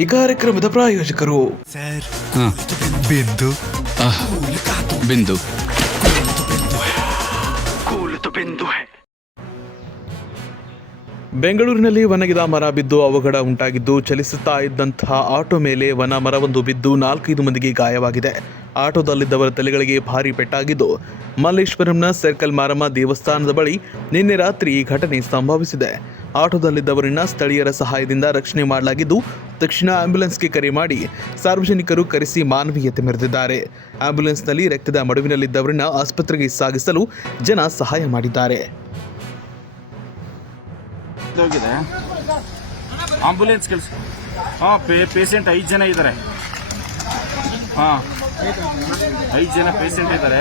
ಈ ಕಾರ್ಯಕ್ರಮದ ಪ್ರಾಯೋಜಕರು ಬಿಂದು ಬಿಂದು ಬೆಂಗಳೂರಿನಲ್ಲಿ ವನಗಿದ ಮರ ಬಿದ್ದು ಅವಘಡ ಉಂಟಾಗಿದ್ದು, ಚಲಿಸುತ್ತಾ ಇದ್ದಂತಹ ಆಟೋ ಮೇಲೆ ವನ ಮರವೊಂದು ಬಿದ್ದು 4-5 ಮಂದಿಗೆ ಗಾಯವಾಗಿದೆ. ಆಟೋದಲ್ಲಿದ್ದವರ ತಲೆಗಳಿಗೆ ಭಾರಿ ಪೆಟ್ಟಾಗಿದ್ದು, ಮಲ್ಲೇಶ್ವರಂನ ಸರ್ಕಲ್ ಮಾರಮ್ಮ ದೇವಸ್ಥಾನದ ಬಳಿ ನಿನ್ನೆ ರಾತ್ರಿ ಈ ಘಟನೆ ಸಂಭವಿಸಿದೆ. ಆಟೋದಲ್ಲಿದ್ದವರನ್ನ ಸ್ಥಳೀಯರ ಸಹಾಯದಿಂದ ರಕ್ಷಣೆ ಮಾಡಲಾಗಿದ್ದು, ತಕ್ಷಣ ಆಂಬ್ಯುಲೆನ್ಸ್ಗೆ ಕರೆ ಮಾಡಿ ಸಾರ್ವಜನಿಕರು ಕರೆಸಿ ಮಾನವೀಯತೆ ಮೆರೆದಿದ್ದಾರೆ. ಆಂಬ್ಯುಲೆನ್ಸ್ನಲ್ಲಿ ರಕ್ತದ ಮಡುವಿನಲ್ಲಿದ್ದವರನ್ನ ಆಸ್ಪತ್ರೆಗೆ ಸಾಗಿಸಲು ಜನ ಸಹಾಯ ಮಾಡಿದ್ದಾರೆ. ಹೋಗಿದೆ ಆಂಬುಲೆನ್ಸ್ ಕೆಲಸ. ಪೇಷಂಟ್ 5 ಜನ ಇದ್ದಾರೆ. 5 ಜನ ಪೇಷಂಟ್ ಇದ್ದಾರೆ.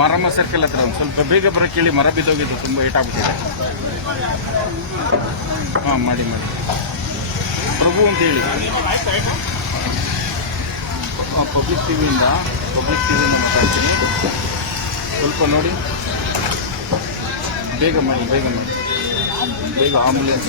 ಮಾರಮ್ಮ ಸರ್ಕಲ್ ಹತ್ರ ಒಂದು ಸ್ವಲ್ಪ ಬೇಗ ಬರೋಕ್ಕೆ ಹೇಳಿ, ಮರ ಬಿದ್ದೋಗಿದ್ದು ತುಂಬ ಏಟಾಗ್ಬಿಟ್ಟಿದೆ. ಮಾಡಿ ಪ್ರಭು ಅಂತ ಹೇಳಿ ಪಬ್ಲಿಕ್ ಟಿವಿಯಿಂದ ಮಾತಾಡ್ತೀನಿ. ಸ್ವಲ್ಪ ನೋಡಿ, ಬೇಗ ಮಾಡಿ ಬೇಗ ಆಂಬುಲೆನ್ಸ್.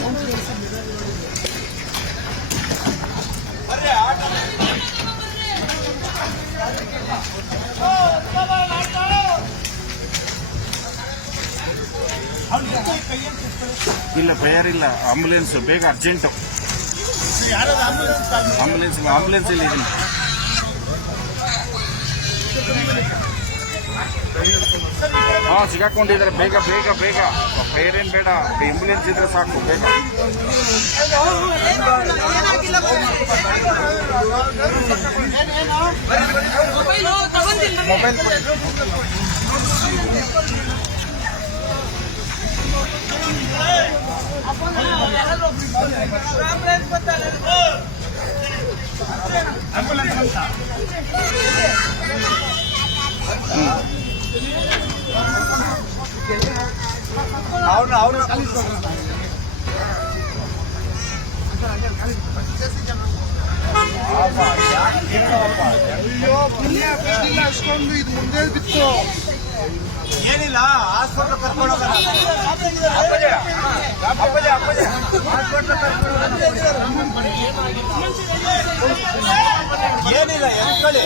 ಇಲ್ಲ ಫೈರ್ ಇಲ್ಲ, ಆಂಬುಲೆನ್ಸ್ ಬೇಗ ಅರ್ಜೆಂಟು. ಆಂಬುಲೆನ್ಸ್ ಇಲ್ಲಿ ಸಿಗಾಕೊಂಡಿದ್ದಾರೆ. ಬೇಗ ಫೈರ್ ಏನ್ ಬೇಡ, ಆಂಬುಲೆನ್ಸ್ ಇದ್ರೆ ಸಾಕು. ಬೇಗ ಅಷ್ಟೊಂದು ಇದು ಮುಂದೆ ಬಿತ್ತು. ಏನಿಲ್ಲ, ಹಾಸ್ಪಿಟಲ್ ಕರ್ಕೊಂಡು ಏನಿಲ್ಲ ಎನ್ಕೊಳ್ಳಿ.